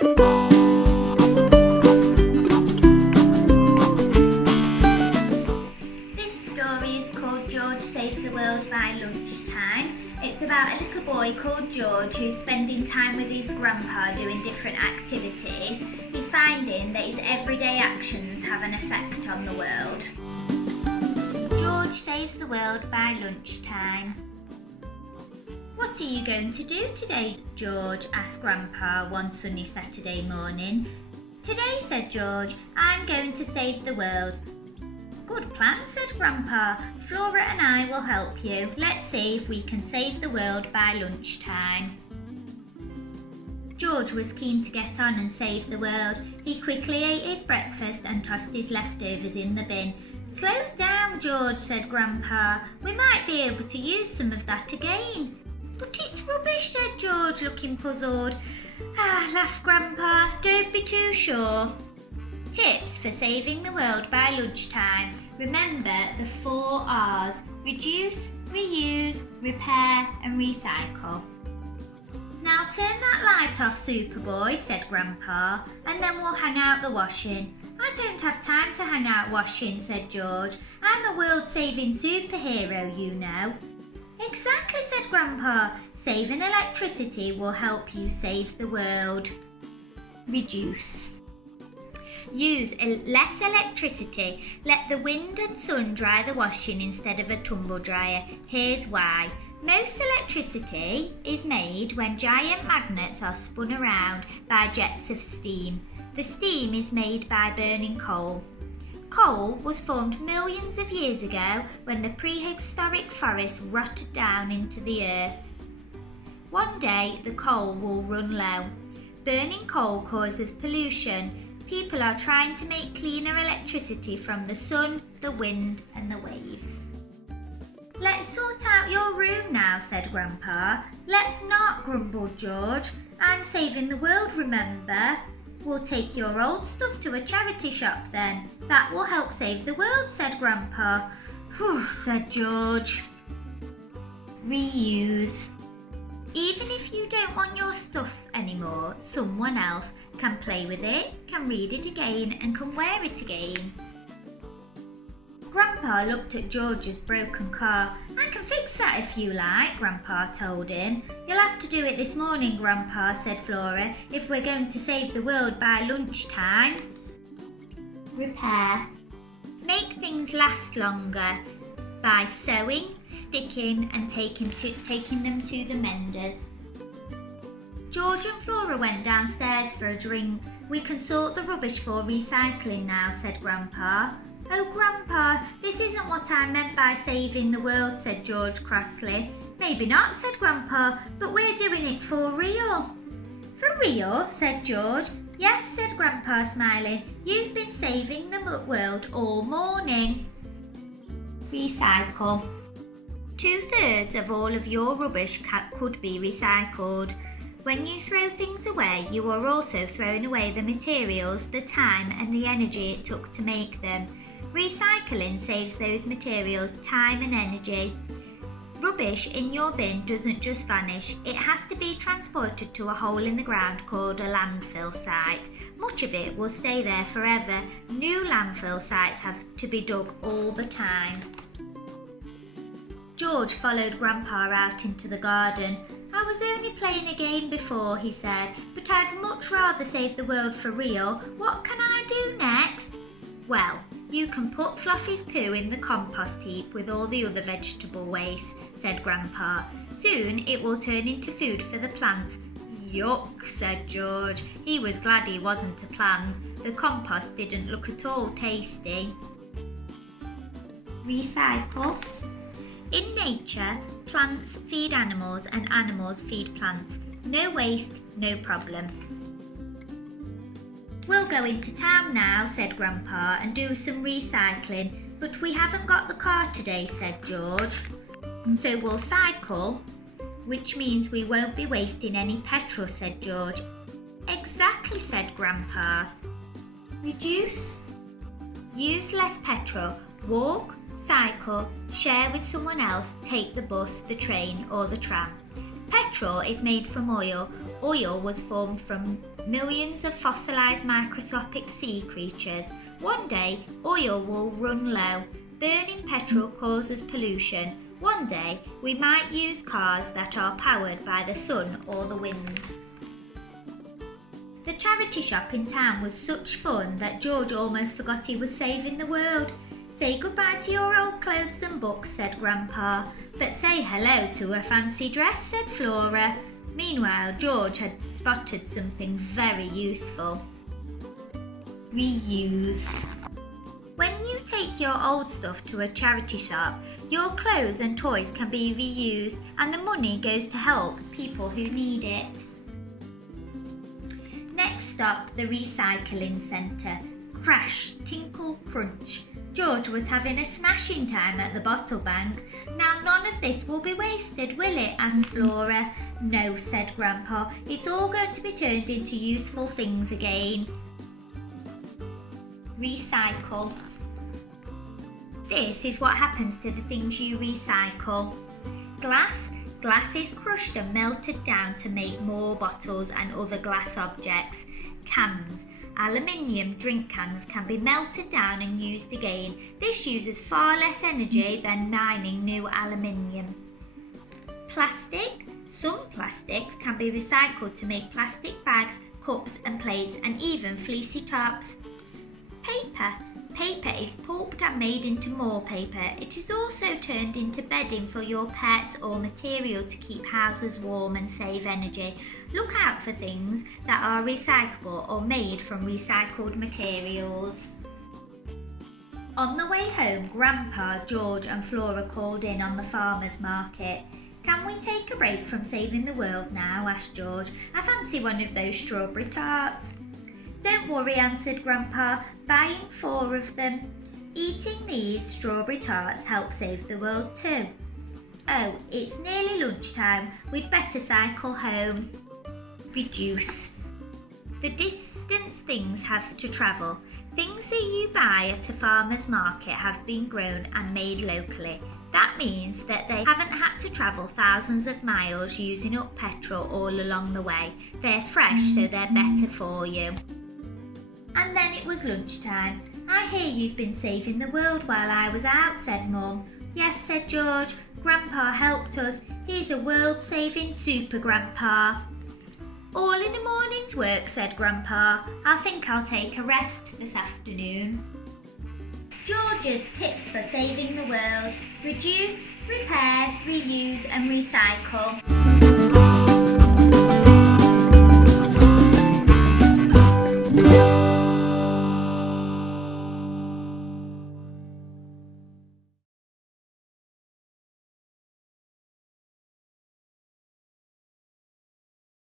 This story is called George Saves the World by Lunchtime. It's about a little boy called George who's spending time with his grandpa doing different activities. He's finding that his everyday actions have an effect on the world. George Saves the World by Lunchtime. "What are you going to do today, George?" asked Grandpa one sunny Saturday morning. "Today," said George, "I'm going to save the world." "Good plan," said Grandpa. "Flora and I will help you. Let's see if we can save the world by lunchtime." George was keen to get on and save the world. He quickly ate his breakfast and tossed his leftovers in the bin. "Slow down, George," said Grandpa. "We might be able to use some of that again." "But it's rubbish," said George, looking puzzled. Laughed Grandpa. "Don't be too sure." Tips for saving the world by lunchtime. Remember the 4 R's: reduce, reuse, repair and recycle. "Now turn that light off, Superboy," said Grandpa, "and then we'll hang out the washing." "I don't have time to hang out washing," said George. "I'm a world-saving superhero, you know." "Exactly," said Grandpa. "Saving electricity will help you save the world." Reduce. Use less electricity. Let the wind and sun dry the washing instead of a tumble dryer. Here's why. Most electricity is made when giant magnets are spun around by jets of steam. The steam is made by burning coal. Coal was formed millions of years ago when the prehistoric forests rotted down into the earth. One day the coal will run low. Burning coal causes pollution. People are trying to make cleaner electricity from the sun, the wind and the waves. "Let's sort out your room now," said Grandpa. "Let's not," grumbled George. "I'm saving the world, remember." "We'll take your old stuff to a charity shop then. That will help save the world," said Grandpa. "Whew," said George. Reuse. Even if you don't want your stuff anymore, someone else can play with it, can read it again and can wear it again. Grandpa looked at George's broken car. "I can fix that if you like," Grandpa told him. "You'll have to do it this morning, Grandpa," said Flora, "if we're going to save the world by lunchtime." Repair. Make things last longer by sewing, sticking and taking them to the menders. George and Flora went downstairs for a drink. "We can sort the rubbish for recycling now," said Grandpa. "Oh, Grandpa, this isn't what I meant by saving the world," said George crossly. "Maybe not," said Grandpa, "but we're doing it for real." "For real?" said George. "Yes," said Grandpa, smiling. "You've been saving the world all morning." Recycle. 2/3 of all of your rubbish could be recycled. When you throw things away, you are also throwing away the materials, the time and the energy it took to make them. Recycling saves those materials time and energy. Rubbish in your bin doesn't just vanish, it has to be transported to a hole in the ground called a landfill site. Much of it will stay there forever. New landfill sites have to be dug all the time. George followed Grandpa out into the garden. "I was only playing a game before," he said, "but I'd much rather save the world for real. What can I do next?" "Well, you can put Fluffy's poo in the compost heap with all the other vegetable waste," said Grandpa. "Soon it will turn into food for the plants." "Yuck," said George. He was glad he wasn't a plant. The compost didn't look at all tasty. Recycle. In nature, plants feed animals and animals feed plants. No waste, no problem. "We'll go into town now," said Grandpa, "and do some recycling. But we haven't got the car today," said George. "And so we'll cycle, which means we won't be wasting any petrol," said George. "Exactly," said Grandpa. Reduce. Use less petrol. Walk, cycle, share with someone else, take the bus, the train or the tram. Petrol is made from oil. Oil was formed from millions of fossilised microscopic sea creatures. One day, oil will run low. Burning petrol causes pollution. One day, we might use cars that are powered by the sun or the wind. The charity shop in town was such fun that George almost forgot he was saving the world. Say goodbye to your old clothes and books, said Grandpa. But say hello to a fancy dress, said Flora. Meanwhile, George had spotted something very useful. Reuse. When you take your old stuff to a charity shop, your clothes and toys can be reused and the money goes to help people who need it. Next stop, the recycling centre. Crash, tinkle, crunch. George was having a smashing time at the bottle bank. Now none of this will be wasted, will it? Asked Flora. No, said Grandpa. It's all going to be turned into useful things again. Recycle. This is what happens to the things you recycle. Glass is crushed and melted down to make more bottles and other glass objects. Cans. Aluminium drink cans can be melted down and used again. This uses far less energy than mining new aluminium. Plastic. Some plastics can be recycled to make plastic bags, cups and plates and even fleecy tops. Paper. Paper is pulped and made into more paper. It is also turned into bedding for your pets or material to keep houses warm and save energy. Look out for things that are recyclable or made from recycled materials. On the way home, Grandpa, George and Flora called in on the farmer's market. Can we take a break from saving the world now? Asked George. I fancy one of those strawberry tarts. Don't worry, answered Grandpa, buying 4 of them. Eating these strawberry tarts helps save the world too. Oh, it's nearly lunchtime. We'd better cycle home. Reduce. The distance things have to travel. Things that you buy at a farmer's market have been grown and made locally. That means that they haven't had to travel thousands of miles using up petrol all along the way. They're fresh, so they're better for you. And then it was lunchtime. I hear you've been saving the world while I was out, said Mum. Yes, said George. Grandpa helped us. He's a world-saving super Grandpa. All in the morning's work, said Grandpa. I think I'll take a rest this afternoon. George's tips for saving the world. Reduce, repair, reuse and recycle.